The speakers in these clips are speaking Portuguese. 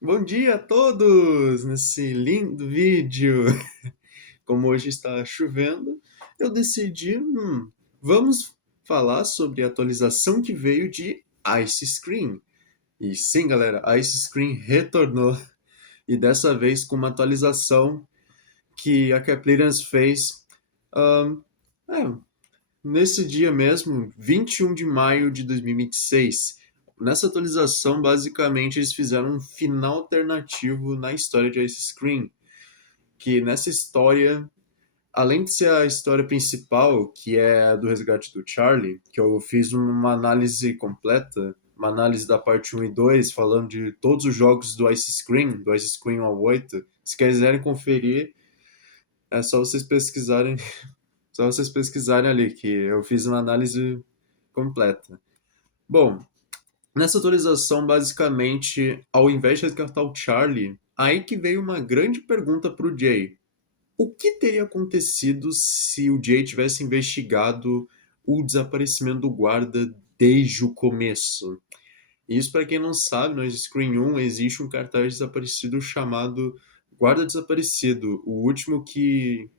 Bom dia a todos! Nesse lindo vídeo, como hoje está chovendo, eu decidi, vamos falar sobre a atualização que veio de Ice Screen. E sim, galera, Ice Screen retornou e dessa vez com uma atualização que a Caplinas fez ahn, é, nesse dia mesmo, 21 de maio de 2026. Nessa atualização, basicamente, eles fizeram um final alternativo na história de Ice Screen. Que nessa história, além de ser a história principal, que é a do resgate do Charlie, que eu fiz uma análise completa, uma análise da parte um e 2 falando de todos os jogos do Ice Screen 1 ao 8. Se quiserem conferir, é só vocês pesquisarem ali, que eu fiz uma análise completa. Bom, nessa atualização, basicamente, ao invés de resgatar o Charlie, aí que veio uma grande pergunta pro Jay. O que teria acontecido se o Jay tivesse investigado o desaparecimento do guarda desde o começo? Isso, para quem não sabe, no Screen 1 existe um cartaz desaparecido chamado Guarda Desaparecido. O último que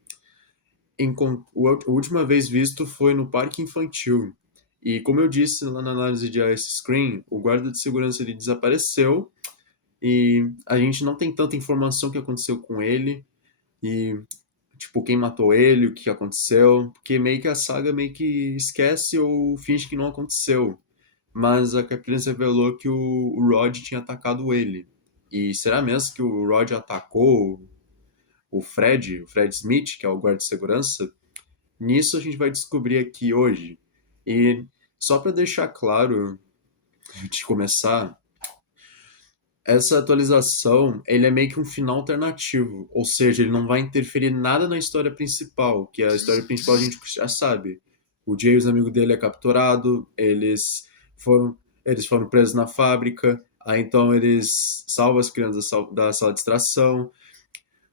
a última vez visto foi no parque infantil. E como eu disse lá na análise de Ice Screen, o guarda de segurança ele desapareceu e a gente não tem tanta informação que aconteceu com ele e tipo quem matou ele, o que aconteceu, porque meio que a saga meio que esquece ou finge que não aconteceu. Mas a Captain revelou que o Rod tinha atacado ele. E será mesmo que o Rod atacou o Fred Smith, que é o guarda de segurança? Nisso a gente vai descobrir aqui hoje. E só para deixar claro, antes de começar, essa atualização ele é meio que um final alternativo, ou seja, ele não vai interferir nada na história principal, que a história principal a gente já sabe. O Jay e os amigos dele é capturado, eles foram presos na fábrica, aí então eles salvam as crianças da sala de extração,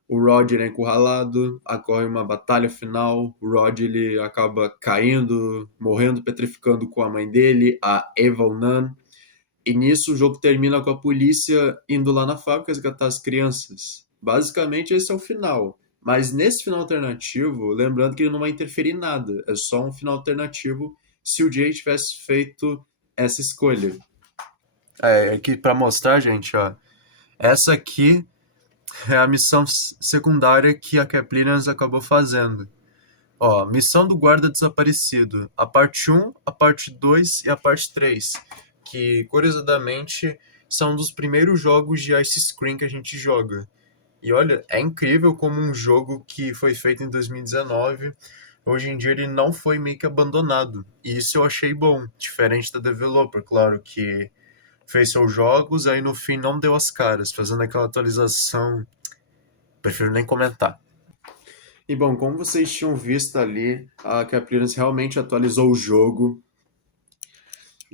o Roger é encurralado, ocorre uma batalha final, o Roger ele acaba caindo, morrendo, petrificando com a mãe dele, a Eva Nunn, e nisso o jogo termina com a polícia indo lá na fábrica resgatar as crianças. Basicamente esse é o final. Mas nesse final alternativo, lembrando que ele não vai interferir em nada, é só um final alternativo se o Jay tivesse feito essa escolha. É que para mostrar, gente, ó, essa aqui é a missão secundária que a Caplinas acabou fazendo. Ó, missão do guarda desaparecido. A parte um, a parte 2 e a parte 3. Que, curiosamente, são dos primeiros jogos de Ice Screen que a gente joga. E olha, é incrível como um jogo que foi feito em 2019, hoje em dia ele não foi meio que abandonado. E isso eu achei bom, diferente da developer, claro, que fez seus jogos, aí no fim não deu as caras, fazendo aquela atualização. Prefiro nem comentar. E bom, como vocês tinham visto ali, a Caprinas realmente atualizou o jogo,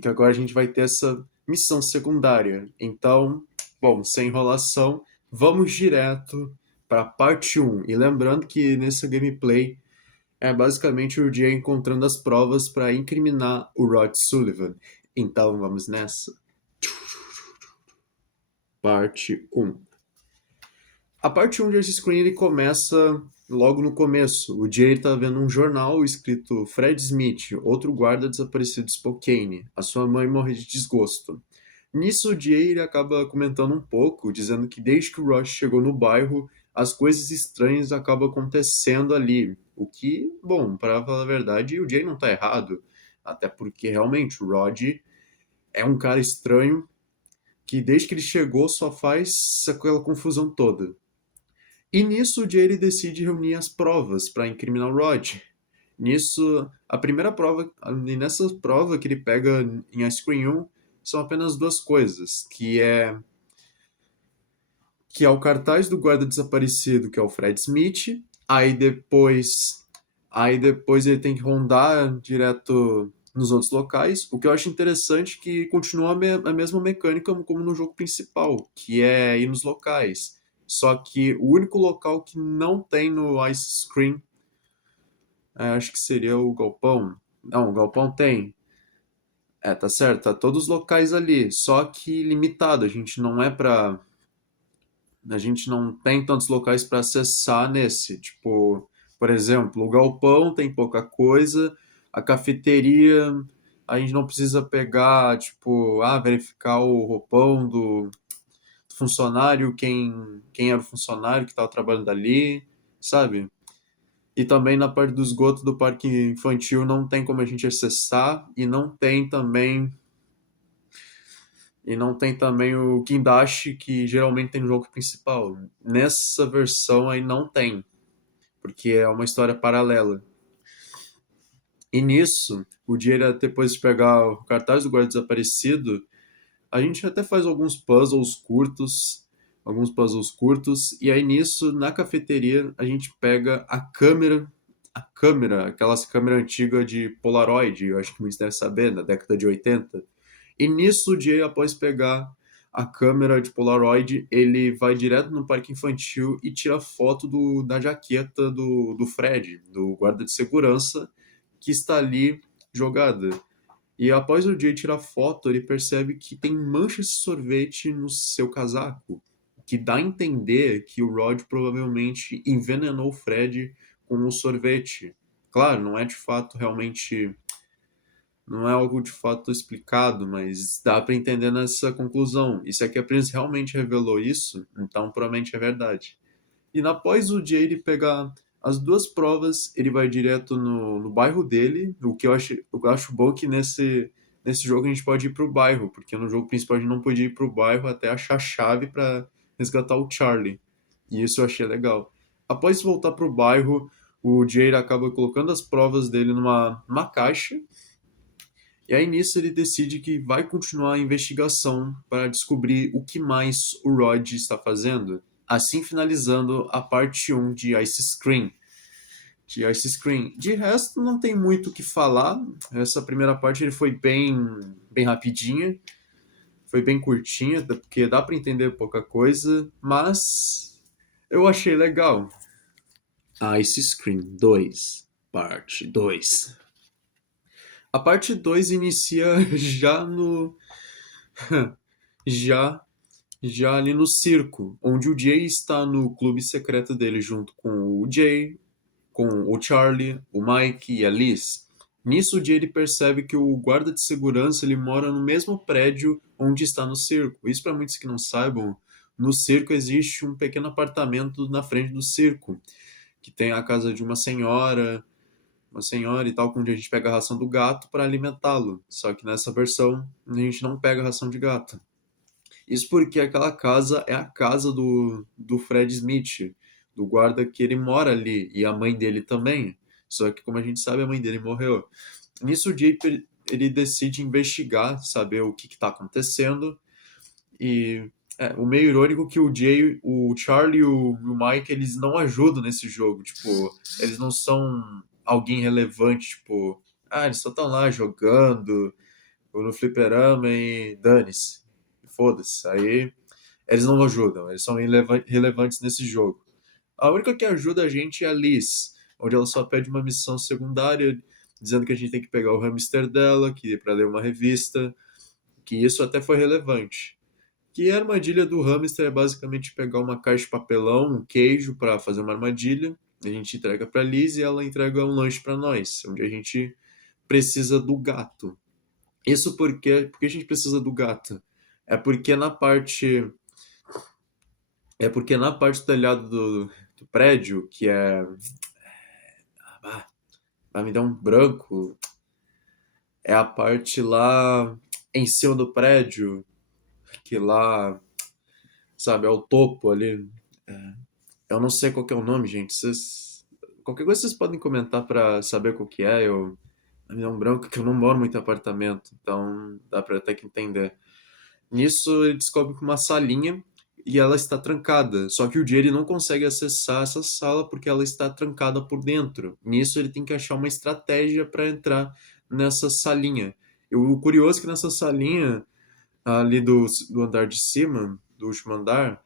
que agora a gente vai ter essa missão secundária. Então, bom, sem enrolação, vamos direto para a parte um. E lembrando que nessa gameplay é basicamente o Jay encontrando as provas para incriminar o Rod Sullivan. Então vamos nessa. Parte um. A parte um de Ice Screen ele começa logo no começo. O Jay está vendo um jornal escrito Fred Smith, outro guarda desaparecido de Spokane. A sua mãe morre de desgosto. Nisso, o Jay ele acaba comentando um pouco, dizendo que desde que o Ross chegou no bairro, as coisas estranhas acabam acontecendo ali. O que, bom, para falar a verdade, o Jay não está errado. Até porque realmente o Rod é um cara estranho que desde que ele chegou só faz aquela confusão toda. E nisso o Jay decide reunir as provas para incriminar o Rod. Nisso, a primeira prova, e nessa prova que ele pega em Ice Cream 1, são apenas duas coisas, que é o cartaz do guarda desaparecido, que é o Fred Smith, aí depois ele tem que rondar direto nos outros locais. O que eu acho interessante é que continua a mesma mecânica como no jogo principal, que é ir nos locais. Só que o único local que não tem no Ice Screen, acho que seria o galpão. Não, o galpão tem. Tá certo, tá todos os locais ali, só que limitado, a gente não tem tantos locais para acessar nesse, tipo, por exemplo, o galpão tem pouca coisa, a cafeteria, a gente não precisa pegar, tipo, verificar o roupão do funcionário, quem era o funcionário que estava trabalhando ali, sabe? E também na parte do esgoto do parque infantil não tem como a gente acessar e não tem também o guindaste que geralmente tem no jogo principal. Nessa versão aí não tem, porque é uma história paralela. E nisso, o dia depois de pegar o cartaz do guarda desaparecido, a gente até faz alguns puzzles curtos, e aí nisso, na cafeteria, a gente pega aquelas câmera antiga de Polaroid, eu acho que muitos devem saber, na década de 80. E nisso, o Jay, após pegar a câmera de Polaroid, ele vai direto no parque infantil e tira foto da jaqueta do Fred, do guarda de segurança, que está ali jogada. E após o Jay tirar foto, ele percebe que tem manchas de sorvete no seu casaco, o que dá a entender que o Rod provavelmente envenenou o Fred com o sorvete. Claro, não é algo de fato explicado, mas dá para entender nessa conclusão. E se a Prince realmente revelou isso, então provavelmente é verdade. E após o Jay ele pegar as duas provas, ele vai direto no bairro dele. O que eu acho bom que nesse jogo a gente pode ir pro bairro, porque no jogo principal a gente não podia ir pro bairro até achar a chave para resgatar o Charlie. E isso eu achei legal. Após voltar pro bairro, o Jay acaba colocando as provas dele numa caixa. E aí nisso ele decide que vai continuar a investigação para descobrir o que mais o Rod está fazendo, assim finalizando a parte 1 de Ice Screen. De resto, não tem muito o que falar. Essa primeira parte ele foi bem rapidinha, foi bem curtinha, porque dá para entender pouca coisa, mas eu achei legal. Ice Screen 2, parte 2. A parte 2 inicia já no já já ali no circo, onde o Jay está no clube secreto dele junto com o Jay, com o Charlie, o Mike e a Liz. Nisso, o Jay ele percebe que o guarda de segurança ele mora no mesmo prédio onde está no circo. Isso para muitos que não saibam, no circo existe um pequeno apartamento na frente do circo, que tem a casa de uma senhora e tal, onde a gente pega a ração do gato para alimentá-lo. Só que nessa versão a gente não pega a ração de gato. Isso porque aquela casa é a casa do Fred Smith, do guarda que ele mora ali, e a mãe dele também. Só que, como a gente sabe, a mãe dele morreu. Nisso, o Jay ele decide investigar, saber o que está acontecendo. E o meio irônico é que o Jay, o Charlie e o Mike, eles não ajudam nesse jogo. Tipo, eles não são alguém relevante, tipo, eles só estão lá jogando ou no fliperama e dane-se. Foda-se. Aí eles não ajudam, eles são relevantes nesse jogo. A única que ajuda a gente é a Liz, onde ela só pede uma missão secundária, dizendo que a gente tem que pegar o hamster dela, que é para ler uma revista, que isso até foi relevante. Que a armadilha do hamster é basicamente pegar uma caixa de papelão, um queijo para fazer uma armadilha, a gente entrega para Liz e ela entrega um lanche para nós, onde a gente precisa do gato. Isso porque a gente precisa do gato. É porque na parte É porque na parte do telhado do prédio, que é. Ah, vai me dar um branco. É a parte lá em cima do prédio, que lá, sabe, é o topo ali. Eu não sei qual que é o nome, gente. Qualquer coisa vocês podem comentar pra saber qual que é. Vai me dar um branco que eu não moro muito em apartamento, então dá pra até que entender. Nisso, ele descobre que uma salinha e ela está trancada. Só que o Jerry não consegue acessar essa sala porque ela está trancada por dentro. Nisso, ele tem que achar uma estratégia para entrar nessa salinha. E o curioso é que nessa salinha, ali do andar de cima, do último andar,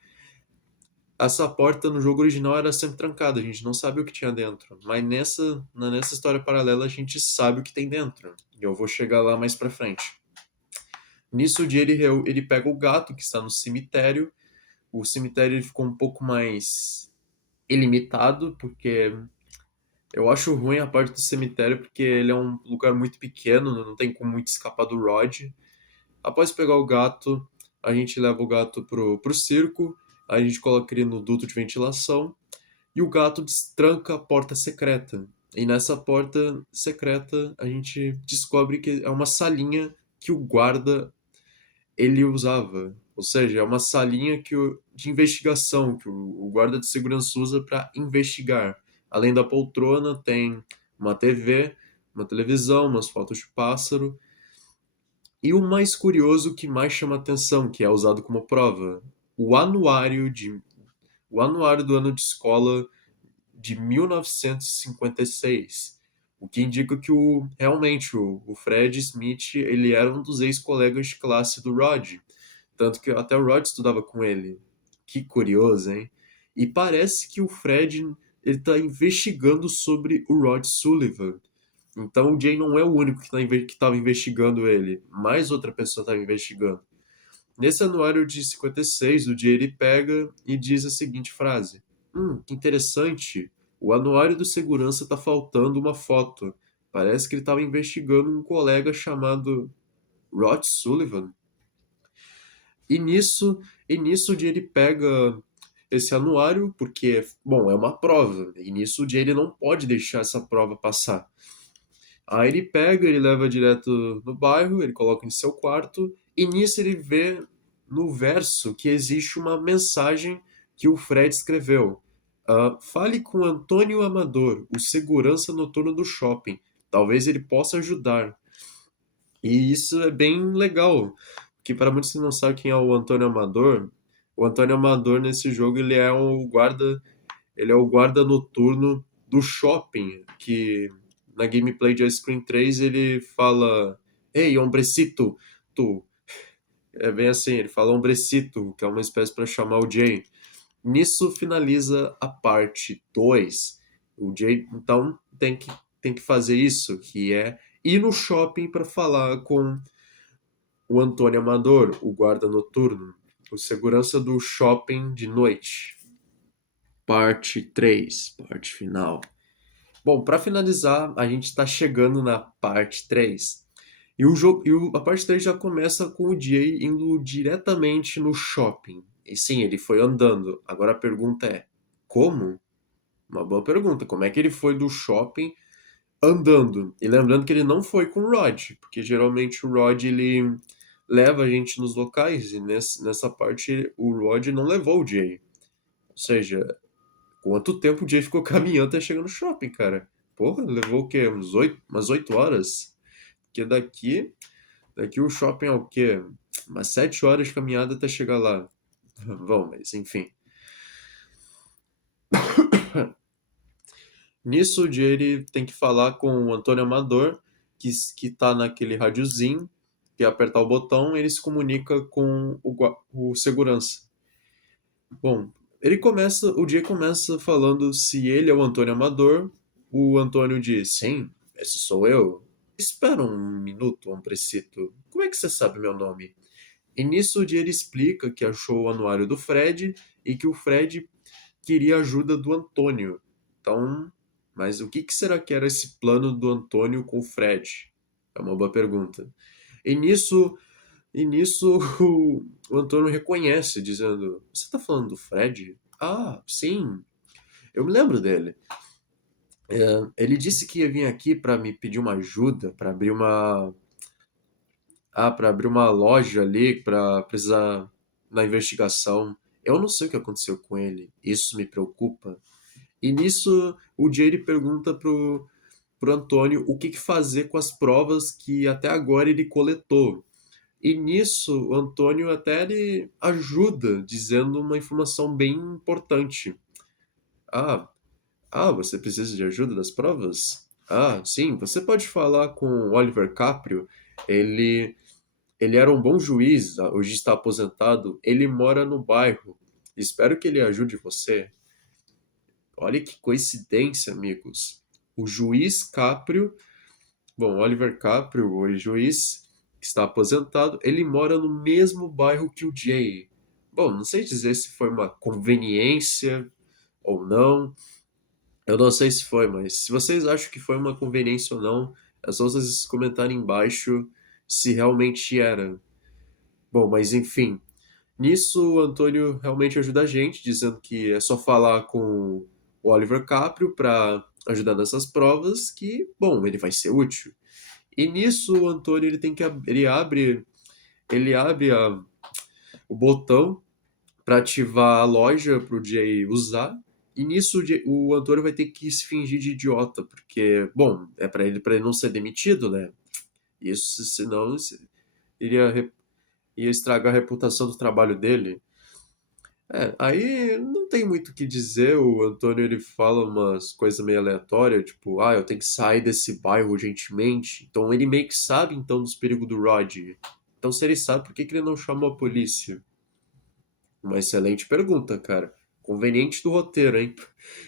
essa porta no jogo original era sempre trancada. A gente não sabe o que tinha dentro. Mas nessa história paralela, a gente sabe o que tem dentro. E eu vou chegar lá mais pra frente. Nisso, o dia ele pega o gato que está no cemitério. O cemitério ele ficou um pouco mais ilimitado, porque eu acho ruim a parte do cemitério, porque ele é um lugar muito pequeno, não tem como muito escapar do Rod. Após pegar o gato, a gente leva o gato pro circo, a gente coloca ele no duto de ventilação, e o gato destranca a porta secreta. E nessa porta secreta, a gente descobre que é uma salinha que o guarda ele usava. Ou seja, é uma salinha de investigação que o guarda de segurança usa para investigar. Além da poltrona, tem uma TV, uma televisão, umas fotos de pássaro. E o mais curioso que mais chama atenção, que é usado como prova, o anuário de o anuário do ano de escola de 1956, o que indica que realmente o Fred Smith ele era um dos ex-colegas de classe do Rod, tanto que até o Rod estudava com ele. Que curioso, hein? E parece que o Fred ele está investigando sobre o Rod Sullivan. Então o Jay não é o único que estava investigando ele, mais outra pessoa estava investigando. Nesse anuário de 56, o Jay ele pega e diz a seguinte frase: que interessante. O anuário do segurança tá faltando uma foto. Parece que ele estava investigando um colega chamado Rod Sullivan. E nisso o Jay ele pega esse anuário, porque, bom, é uma prova. E nisso o Jay ele não pode deixar essa prova passar. Aí ele pega, ele leva direto no bairro, ele coloca em seu quarto, e nisso ele vê no verso que existe uma mensagem que o Fred escreveu. Fale com Antônio Amador, o segurança noturno do shopping. Talvez ele possa ajudar. E isso é bem legal, que para muitos que não sabem quem é o Antônio Amador nesse jogo ele é o guarda noturno do shopping, que na gameplay de Ice Cream 3 ele fala: Ei, hombrecito, tu. É bem assim, ele fala hombrecito, que é uma espécie para chamar o Jay. Nisso finaliza a parte 2. O Jay, então, tem que fazer isso, que é ir no shopping para falar com o Antônio Amador, o guarda noturno, o segurança do shopping de noite. Parte 3, parte final. Bom, para finalizar, a gente está chegando na parte 3. A parte 3 já começa com o Jay indo diretamente no shopping. E sim, ele foi andando. Agora a pergunta é: como? Uma boa pergunta. Como é que ele foi do shopping andando? E lembrando que ele não foi com o Rod, porque geralmente o Rod ele leva a gente nos locais e nessa parte o Rod não levou o Jay. Ou seja, quanto tempo o Jay ficou caminhando até chegar no shopping, cara? Porra, levou o quê? Umas 8 horas? Porque daqui o shopping é o quê? Umas 7 horas de caminhada até chegar lá. Bom, mas enfim. Nisso, o Jay ele tem que falar com o Antônio Amador, que tá naquele radiozinho, que é apertar o botão, ele se comunica com o segurança. Bom, o Jay começa falando se ele é o Antônio Amador. O Antônio diz: Sim, esse sou eu. Espera um minuto, hombrecito. Como é que você sabe meu nome? E nisso o Jay ele explica que achou o anuário do Fred e que o Fred queria ajuda do Antônio. Então, mas o que será que era esse plano do Antônio com o Fred? É uma boa pergunta. E nisso o Antônio reconhece, dizendo: Você está falando do Fred? Ah, sim, eu me lembro dele. Ele disse que ia vir aqui para me pedir uma ajuda, para abrir uma loja ali, para precisar na investigação. Eu não sei o que aconteceu com ele. Isso me preocupa. E nisso o Jay pergunta pro Antônio o que fazer com as provas que até agora ele coletou. E nisso o Antônio até ele ajuda, dizendo uma informação bem importante. Ah, você precisa de ajuda das provas? Ah, sim, você pode falar com o Oliver Caprio. Ele, ele era um bom juiz, hoje está aposentado. Ele mora no bairro. Espero que ele ajude você. Olha que coincidência, amigos. O juiz Caprio, bom, Oliver Caprio, o juiz, que está aposentado, ele mora no mesmo bairro que o Jay. Bom, não sei dizer se foi uma conveniência ou não. Eu não sei se foi, mas se vocês acham que foi uma conveniência ou não, é só vocês comentarem embaixo se realmente era. Bom, mas enfim. Nisso, o Antônio realmente ajuda a gente, dizendo que é só falar com o Oliver Caprio para ajudar nessas provas, que, bom, ele vai ser útil. E nisso, o Antônio ele tem que ele abre o botão para ativar a loja para o Jay usar. E nisso o Antônio vai ter que se fingir de idiota, porque, bom, é para ele não ser demitido, né? Isso, senão, iria, ia estragar a reputação do trabalho dele. É, aí não tem muito o que dizer, o Antônio ele fala umas coisas meio aleatórias, tipo, eu tenho que sair desse bairro urgentemente. Então ele meio que sabe então dos perigos do Rod. Então se ele sabe, por que que ele não chamou a polícia? Uma excelente pergunta, cara. Conveniente do roteiro, hein?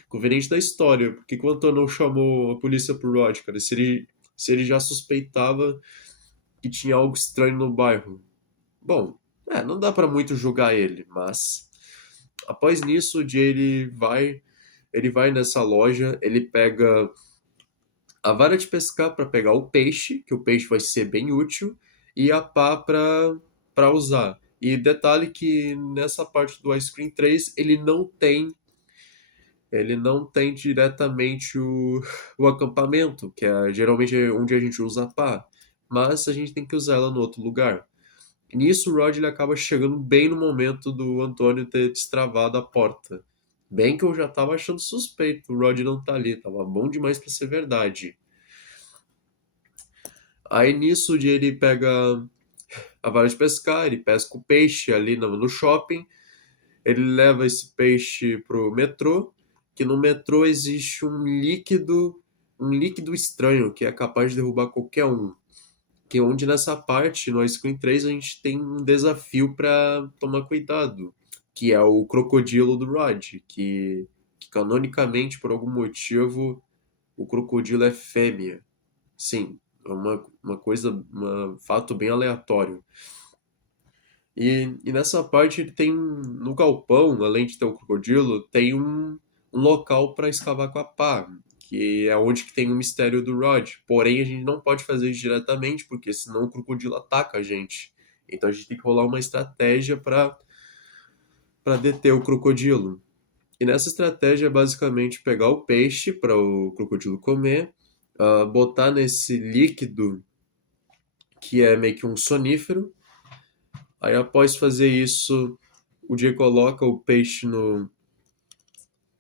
Conveniente da história. Por que que o Antônio não chamou a polícia pro Rod, cara? Se ele já suspeitava que tinha algo estranho no bairro. Bom, não dá pra muito julgar ele, mas após nisso, o Jay ele vai nessa loja, ele pega a vara de pescar para pegar o peixe, que o peixe vai ser bem útil, e a pá para usar. E detalhe que nessa parte do Ice Cream 3 ele não tem diretamente o acampamento, que é geralmente onde a gente usa a pá, mas a gente tem que usar ela no outro lugar. Nisso, o Rod ele acaba chegando bem no momento do Antônio ter destravado a porta. Bem que eu já tava achando suspeito o Rod não tá ali, tava bom demais pra ser verdade. Aí nisso, ele pega a vara de pescar, ele pesca o peixe ali no shopping, ele leva esse peixe pro metrô, que no metrô existe um líquido estranho que é capaz de derrubar qualquer um. Que onde nessa parte, no Ice Cream 3, a gente tem um desafio para tomar cuidado, que é o crocodilo do Rod, que canonicamente, por algum motivo, o crocodilo é fêmea. Sim, é uma coisa, um fato bem aleatório. E nessa parte ele tem, no galpão, além de ter o crocodilo, tem um local para escavar com a pá, que é onde que tem o mistério do Rod. Porém, a gente não pode fazer isso diretamente, porque senão o crocodilo ataca a gente. Então a gente tem que rolar uma estratégia para deter o crocodilo. E nessa estratégia é basicamente pegar o peixe para o crocodilo comer, botar nesse líquido que é meio que um sonífero. Aí após fazer isso, o Jay coloca o peixe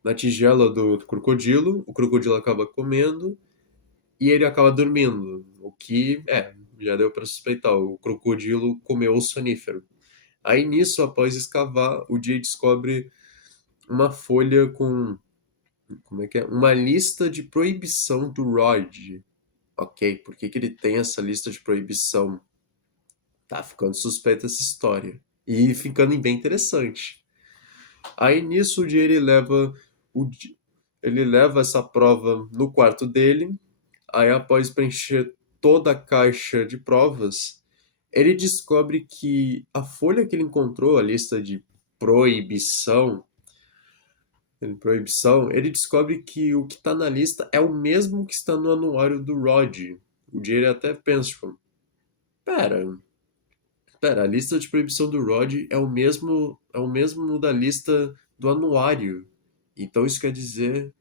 na tigela do crocodilo, o crocodilo acaba comendo e ele acaba dormindo. O que, já deu para suspeitar, o crocodilo comeu o sonífero. Aí nisso, após escavar, o Jay descobre uma folha com, como é que é? Uma lista de proibição do Rod. Ok, por que que ele tem essa lista de proibição? Tá ficando suspeita essa história. E ficando bem interessante. Aí nisso o dia o, ele leva essa prova no quarto dele. Aí após preencher toda a caixa de provas, ele descobre que a folha que ele encontrou, a lista de proibição, ele descobre que o que está na lista é o mesmo que está no anuário do Rod. O Jerry até pensa, tipo, pera, a lista de proibição do Rod é o mesmo da lista do anuário. Então isso quer dizer,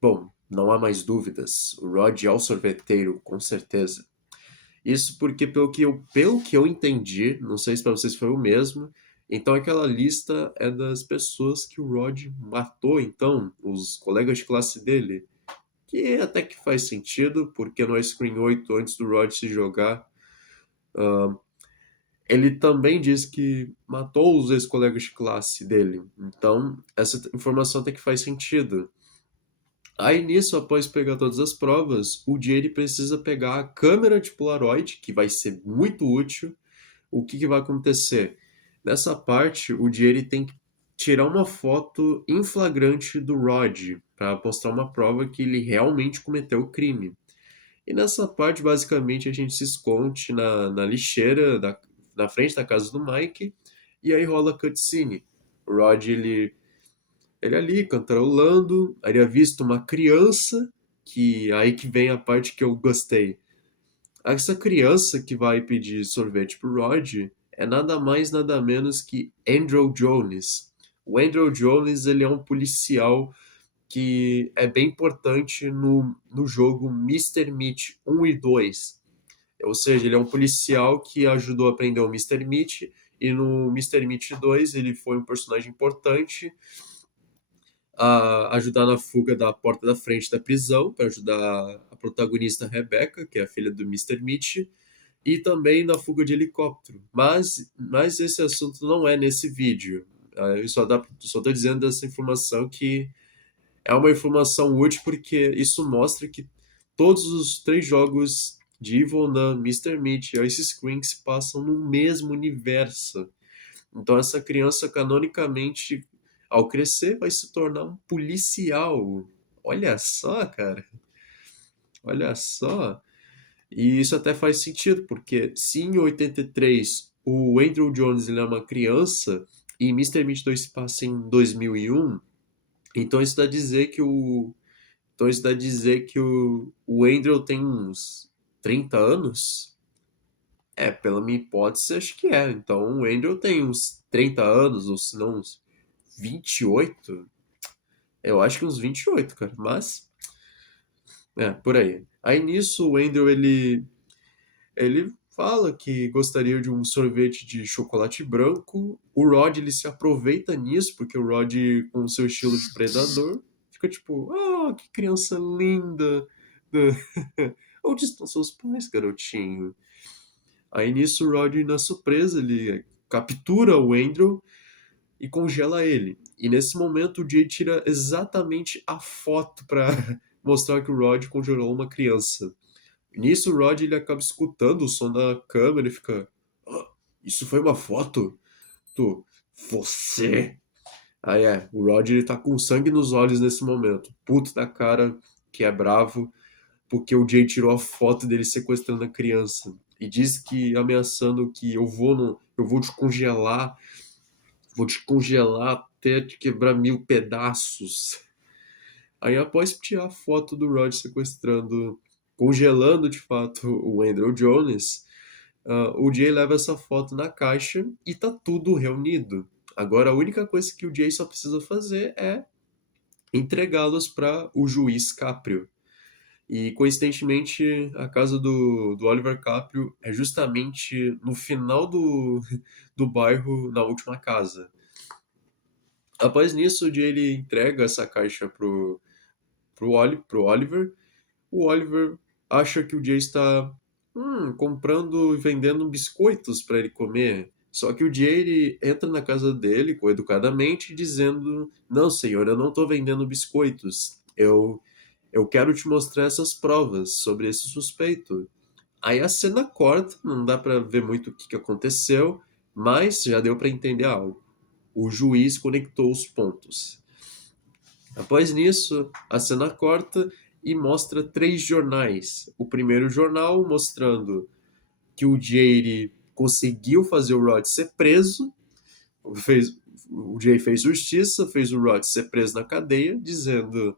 bom, não há mais dúvidas. O Rod é o sorveteiro, com certeza. Isso porque pelo que eu entendi, não sei se para vocês foi o mesmo, então aquela lista é das pessoas que o Rod matou, então, os colegas de classe dele. Que até que faz sentido, porque no Ice Cream 8, antes do Rod se jogar, ele também diz que matou os ex-colegas de classe dele. Então, essa informação até que faz sentido. Aí nisso, após pegar todas as provas, o Jerry precisa pegar a câmera de Polaroid, que vai ser muito útil. O que vai acontecer? Nessa parte, o Jerry tem que tirar uma foto em flagrante do Rod, para mostrar uma prova que ele realmente cometeu o crime. E nessa parte, basicamente, a gente se esconde na lixeira, na frente da casa do Mike, e aí rola a cutscene. O Rod, ele ali cantarolando, aí ele avista uma criança, que aí que vem a parte que eu gostei. Essa criança que vai pedir sorvete pro Rod é nada mais nada menos que Andrew Jones. O Andrew Jones, ele é um policial que é bem importante no jogo Mr. Meat 1 e 2. Ou seja, ele é um policial que ajudou a prender o Mr. Meat, e no Mr. Meat 2 ele foi um personagem importante a ajudar na fuga da porta da frente da prisão, para ajudar a protagonista Rebecca, que é a filha do Mr. Meat, e também na fuga de helicóptero. Mas esse assunto não é nesse vídeo. Eu só tô dizendo essa informação que é uma informação útil porque isso mostra que todos os três jogos de Evil Nun, Mr. Meat e Ice Screen se passam no mesmo universo. Então essa criança, canonicamente, ao crescer, vai se tornar um policial. Olha só, cara. Olha só. E isso até faz sentido, porque se em 83 o Andrew Jones ele é uma criança e Mr. Meat 2 se passa em 2001, então isso dá a dizer que o Andrew tem uns 30 anos? É, pela minha hipótese, acho que é. Então o Andrew tem uns 30 anos, ou se não uns 28. Eu acho que uns 28, cara. Mas, por aí. Aí nisso o Andrew ele fala que gostaria de um sorvete de chocolate branco. O Rod ele se aproveita nisso, porque o Rod, com o seu estilo de predador, fica tipo, oh, que criança linda. Onde estão seus pais, garotinho? Aí nisso o Rod, na surpresa, ele captura o Andrew e congela ele. E nesse momento o Jay tira exatamente a foto para mostrar que o Rod congelou uma criança. Nisso, o Rod ele acaba escutando o som da câmera e fica: "Ah, isso foi uma foto? Tu, você?" Aí o Rod ele tá com sangue nos olhos nesse momento. Puto da cara, que é bravo, porque o Jay tirou a foto dele sequestrando a criança. E diz que ameaçando que eu vou te congelar até te quebrar mil pedaços. Aí após tirar a foto do Rod sequestrando, congelando de fato o Andrew Jones, o Jay leva essa foto na caixa e tá tudo reunido. Agora a única coisa que o Jay só precisa fazer é entregá-los para o juiz Caprio. E coincidentemente a casa do Oliver Caprio é justamente no final do bairro, na última casa. Após nisso, o Jay ele entrega essa caixa pro Oliver. O Oliver acha que o Jay está comprando e vendendo biscoitos para ele comer. Só que o Jay ele entra na casa dele, educadamente, dizendo: Não, senhor, eu não estou vendendo biscoitos. Eu quero te mostrar essas provas sobre esse suspeito. Aí a cena corta, não dá para ver muito o que aconteceu, mas já deu para entender algo. O juiz conectou os pontos. Após nisso, a cena corta e mostra três jornais. O primeiro jornal mostrando que o Jay conseguiu fazer o Rod ser preso, fez, o Jay fez justiça, fez o Rod ser preso na cadeia, dizendo.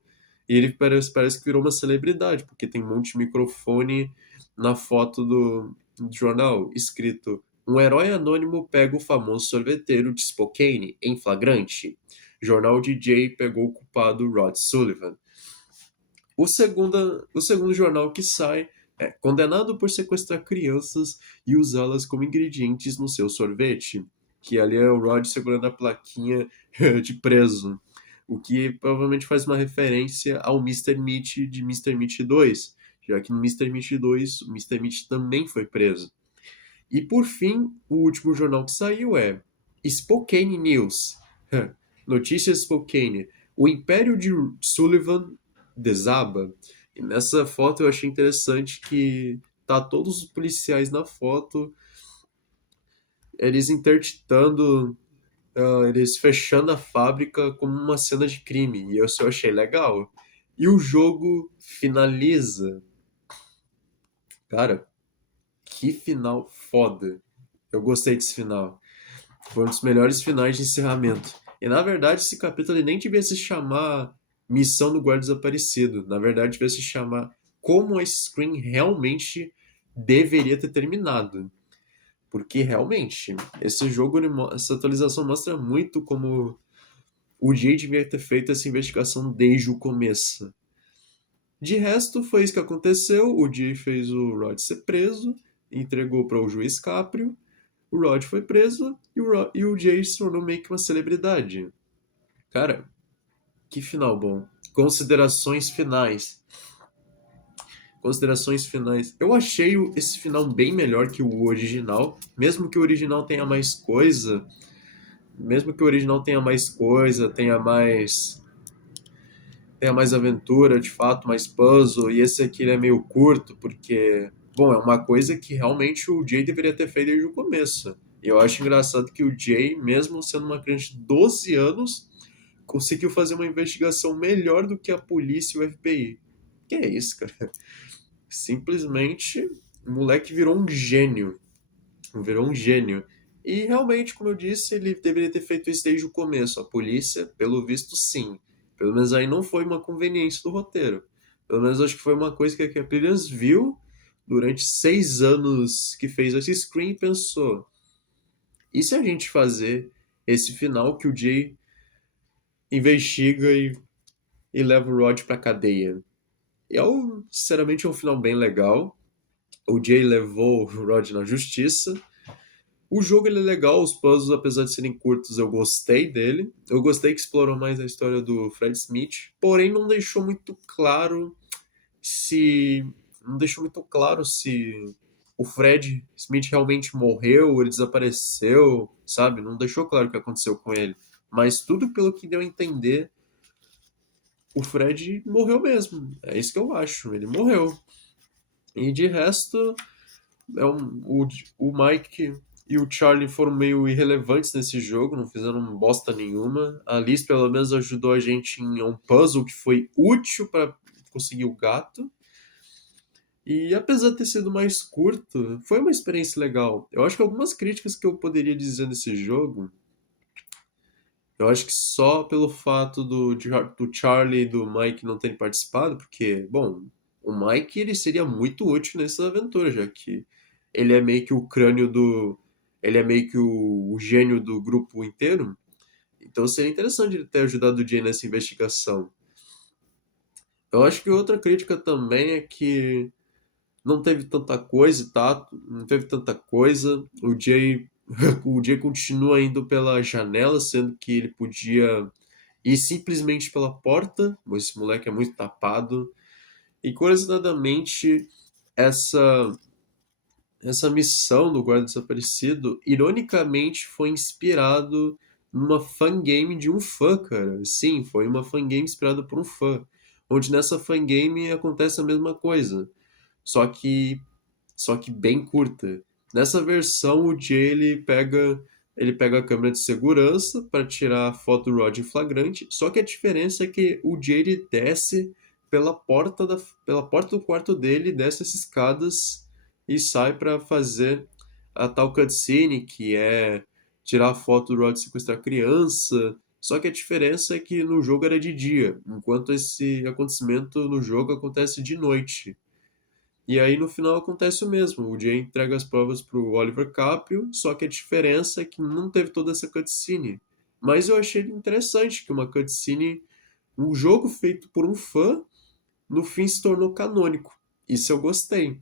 E ele parece que virou uma celebridade, porque tem um monte de microfone na foto do jornal, escrito: Um herói anônimo pega o famoso sorveteiro de Spokane em flagrante. Jornal de Jay pegou o culpado Rod Sullivan. O segundo jornal que sai é condenado por sequestrar crianças e usá-las como ingredientes no seu sorvete. Que ali é o Rod segurando a plaquinha de preso. O que provavelmente faz uma referência ao Mr. Meat de Mr. Meat 2, já que no Mr. Meat 2 o Mr. Meat também foi preso. E por fim, o último jornal que saiu é Spokane News. Notícias Spokane. O Império de Sullivan desaba. E nessa foto eu achei interessante que tá todos os policiais na foto, eles interditando, eles fechando a fábrica como uma cena de crime. E isso eu achei legal. E o jogo finaliza Cara, que final foda. Eu gostei desse final. Foi um dos melhores finais de encerramento. E na verdade, esse capítulo ele nem devia se chamar Missão do Guarda Desaparecido. Na verdade, devia se chamar Como a Scream realmente deveria ter terminado. Porque realmente, esse jogo, essa atualização mostra muito como o Jay devia ter feito essa investigação desde o começo. De resto, foi isso que aconteceu. O Jay fez o Rod ser preso, entregou para o juiz Caprio. O Rod foi preso e o Jay se tornou meio que uma celebridade. Cara, que final bom. Considerações finais. Considerações finais. Eu achei esse final bem melhor que o original, mesmo que o original tenha mais coisa, tenha mais aventura, de fato, mais puzzle, e esse aqui ele é meio curto, porque, bom, é uma coisa que realmente o Jay deveria ter feito desde o começo. E eu acho engraçado que o Jay, mesmo sendo uma criança de 12 anos, conseguiu fazer uma investigação melhor do que a polícia e o FBI. Que é isso, cara? Simplesmente, o moleque virou um gênio. Virou um gênio. E realmente, como eu disse, ele deveria ter feito isso desde o começo. A polícia, pelo visto, sim. Pelo menos aí não foi uma conveniência do roteiro. Pelo menos acho que foi uma coisa que a Caprillians viu durante 6 anos que fez esse screen e pensou: e se a gente fazer esse final que o Jay investiga e leva o Rod pra cadeia? E sinceramente, é um final bem legal. O Jay levou o Rod na justiça. O jogo ele é legal, os puzzles, apesar de serem curtos, eu gostei dele. Eu gostei que explorou mais a história do Fred Smith, porém se não deixou muito claro se o Fred Smith realmente morreu, ele desapareceu, sabe? Não deixou claro o que aconteceu com ele. Mas tudo pelo que deu a entender, o Fred morreu mesmo. É isso que eu acho, ele morreu. E de resto, é o Mike e o Charlie foram meio irrelevantes nesse jogo, não fizeram bosta nenhuma. A Liz, pelo menos, ajudou a gente em um puzzle que foi útil para conseguir o gato. E apesar de ter sido mais curto, foi uma experiência legal. Eu acho que algumas críticas que eu poderia dizer nesse jogo, eu acho que só pelo fato do Charlie e do Mike não terem participado, porque, bom, o Mike ele seria muito útil nessa aventura, já que ele é meio que o crânio do. Ele é meio que o gênio do grupo inteiro. Então seria interessante ele ter ajudado o Jay nessa investigação. Eu acho que outra crítica também é que não teve tanta coisa, tá? Não teve tanta coisa. O Jay continua indo pela janela, sendo que ele podia ir simplesmente pela porta. Esse moleque é muito tapado. E curiosidamente, essa essa missão do guarda desaparecido, ironicamente, foi inspirado numa fangame de um fã, cara. Sim, foi uma fangame inspirada por um fã. Onde nessa fangame acontece a mesma coisa. Só que só que bem curta. Nessa versão, o Jay ele pega a câmera de segurança para tirar a foto do Rod em flagrante, só que a diferença é que o Jay ele desce pela porta do quarto dele, desce as escadas e sai para fazer a tal cutscene, que é tirar a foto do Rod sequestrar a criança. Só que a diferença é que no jogo era de dia, enquanto esse acontecimento no jogo acontece de noite. E aí no final acontece o mesmo. O Jay entrega as provas pro Oliver Caprio, só que a diferença é que não teve toda essa cutscene. Mas eu achei interessante que uma cutscene, um jogo feito por um fã, no fim se tornou canônico. Isso eu gostei.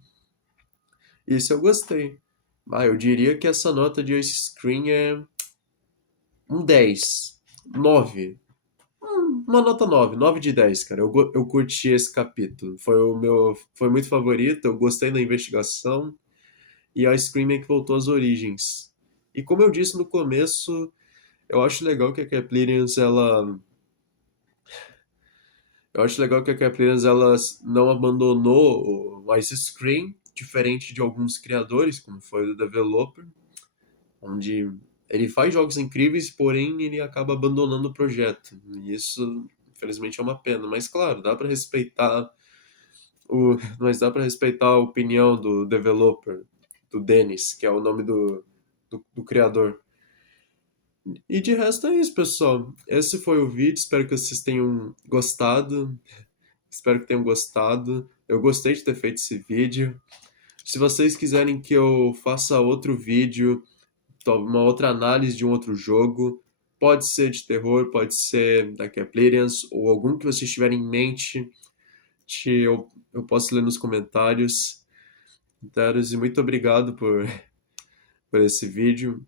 Isso eu gostei. Ah, eu diria que essa nota de Ice Screen é um 10, 9. Uma nota 9, 9 de 10, cara. Eu curti esse capítulo. Foi muito favorito, eu gostei da investigação. E a Scream meio que voltou às origens. E como eu disse no começo, eu acho legal que a Caplerians, ela... Eu acho legal que a Caplerians, ela não abandonou o Ice Scream, diferente de alguns criadores, como foi o Developer, onde ele faz jogos incríveis, porém ele acaba abandonando o projeto. E isso, infelizmente, é uma pena. Mas, claro, dá para respeitar Mas dá para respeitar a opinião do developer, do Dennis, que é o nome do criador. E de resto é isso, pessoal. Esse foi o vídeo. Espero que vocês tenham gostado. Espero que tenham gostado. Eu gostei de ter feito esse vídeo. Se vocês quiserem que eu faça outro vídeo, uma outra análise de um outro jogo, pode ser de terror, pode ser da Caplarians, ou algum que vocês tiverem em mente, eu posso ler nos comentários. E muito obrigado por esse vídeo.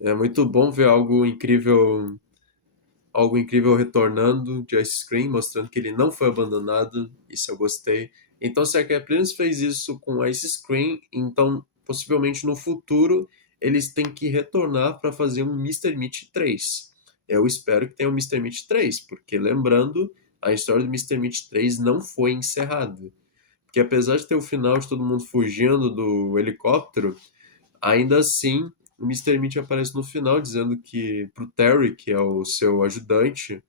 É muito bom ver algo incrível retornando de Ice Cream, mostrando que ele não foi abandonado. Isso eu gostei. Então, se a Caplarians fez isso com Ice Cream, então possivelmente no futuro eles têm que retornar para fazer um Mr. Meat 3. Eu espero que tenha um Mr. Meat 3, porque lembrando, a história do Mr. Meat 3 não foi encerrada. Porque apesar de ter o final de todo mundo fugindo do helicóptero, ainda assim, o Mr. Meat aparece no final dizendo que pro Terry, que é o seu ajudante,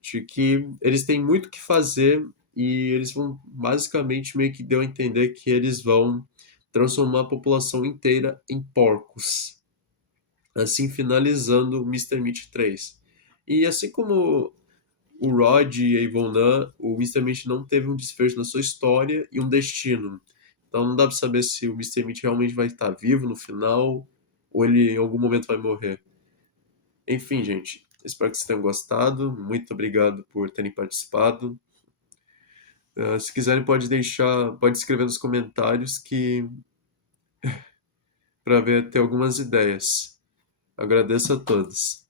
de que eles têm muito o que fazer e eles vão basicamente meio que deu a entender que eles vão transformar a população inteira em porcos. Assim finalizando o Mr. Meat 3. E assim como o Rod e a Ivona, o Mr. Meat não teve um desfecho na sua história e um destino. Então não dá pra saber se o Mr. Meat realmente vai estar vivo no final ou ele em algum momento vai morrer. Enfim, gente, espero que vocês tenham gostado. Muito obrigado por terem participado. Se quiserem, pode escrever nos comentários que para ver ter algumas ideias. Agradeço a todos.